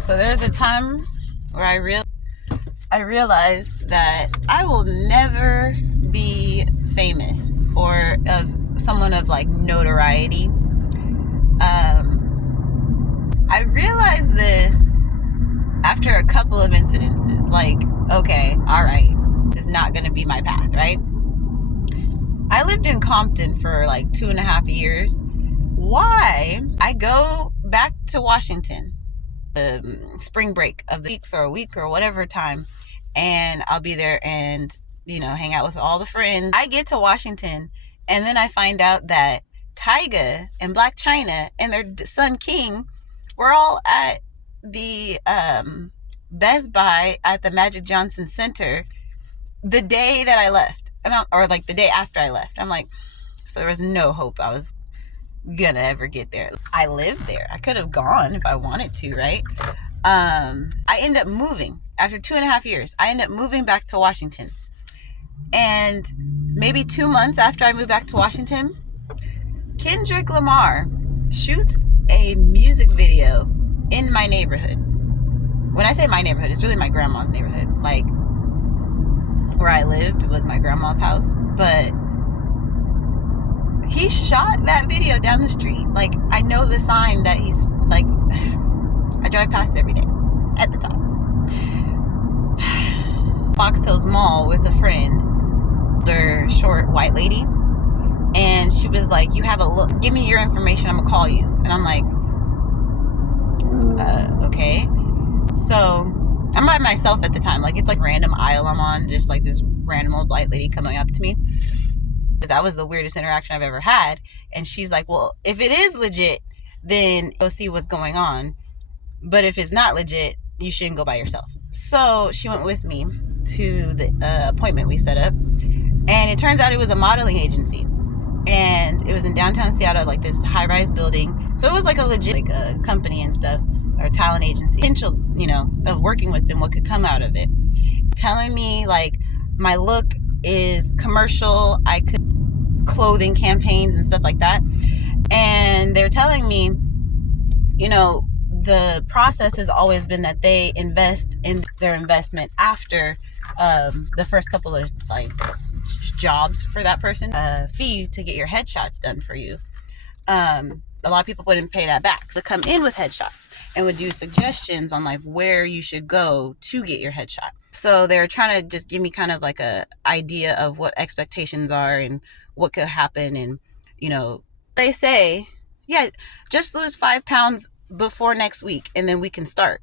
So there's a time where I realized that I will never be famous or of someone of like notoriety. I realized this after a couple of incidences. Like, okay, all right, this is not going to be my path, right? I lived in Compton for like 2.5 years. Why? I go back to Washington, the spring break of the weeks or a week or whatever time, and I'll be there and, hang out with all the friends. I get to Washington, and then I find out that Tyga and Blac Chyna and their son King were all at the Best Buy at the Magic Johnson Center the day that I left, or like the day after I left. I'm like, so there was no hope I was gonna ever get there. I lived there. I could have gone if I wanted to, right? I end up moving after 2.5 years. I end up moving back to Washington, and maybe 2 months after I moved back to Washington, Kendrick Lamar shoots a music video in my neighborhood. When I say my neighborhood, it's really my grandma's neighborhood. Like, where I lived was my grandma's house, but he shot that video down the street. Like, I know the sign that he's like, I drive past it every day at the top. Fox Hills Mall with a friend, the short white lady, and she was like, you have a look, give me your information, I'm gonna call you. And I'm like, okay. So I'm by myself at the time. Like, it's like random aisle I'm on, just like this random old white lady coming up to me. That was the weirdest interaction I've ever had. And she's like, well, if it is legit, then go see what's going on. But if it's not legit, you shouldn't go by yourself. So she went with me to the appointment we set up. And it turns out it was a modeling agency. And it was in downtown Seattle, like this high-rise building. So it was like a legit like a company and stuff, or talent agency. Potential, of working with them, what could come out of it. Telling me like my look is commercial. I could clothing campaigns and stuff like that. And they're telling me, the process has always been that they invest in their investment after the first couple of like jobs for that person, fee to get your headshots done for you. A lot of people wouldn't pay that back. So come in with headshots and would do suggestions on like where you should go to get your headshot. So they're trying to just give me kind of like a idea of what expectations are and what could happen. And, they say, yeah, just lose 5 pounds before next week and then we can start.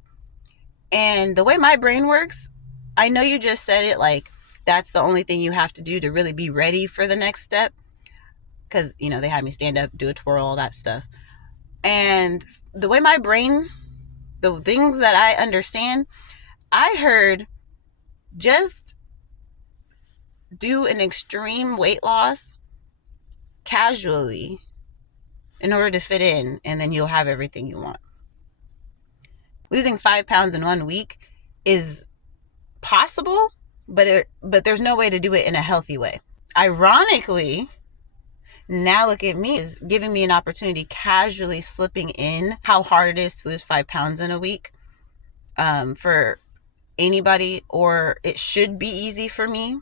And the way my brain works, I know you just said it like that's the only thing you have to do to really be ready for the next step. Because, they had me stand up, do a twirl, all that stuff. And the way my brain, the things that I understand, I heard just do an extreme weight loss casually in order to fit in, and then you'll have everything you want. Losing 5 pounds in 1 week is possible, but there's no way to do it in a healthy way. Ironically, now look at me, is giving me an opportunity, casually slipping in how hard it is to lose 5 pounds in a week for anybody, or it should be easy for me.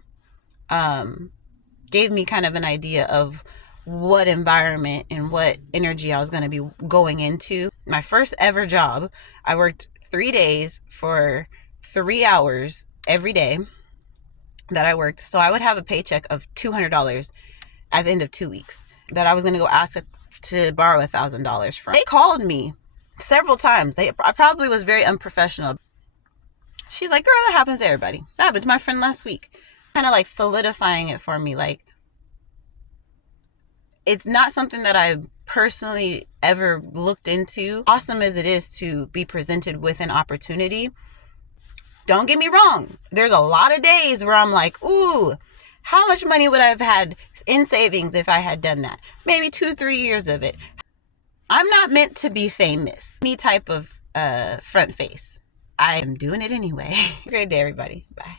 Gave me kind of an idea of what environment and what energy I was going to be going into. My first ever job, I worked 3 days for 3 hours every day that I worked. So I would have a paycheck of $200 at the end of 2 weeks that I was going to go ask to borrow $1,000 from. They called me several times. I probably was very unprofessional. She's like, girl, that happens to everybody. That happened to my friend last week. Kind of like solidifying it for me. Like, it's not something that I personally ever looked into. Awesome as it is to be presented with an opportunity, don't get me wrong. There's a lot of days where I'm like, ooh, how much money would I have had in savings if I had done that? Maybe 2-3 years of it. I'm not meant to be famous. Any type of front face. I am doing it anyway. Great day, everybody. Bye.